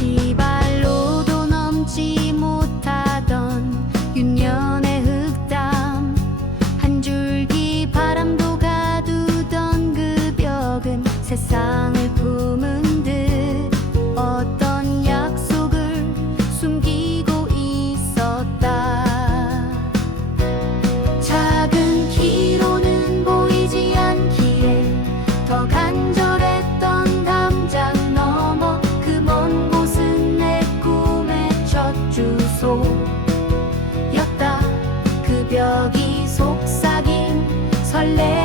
TV. 여기 속삭임 설레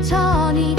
Tony.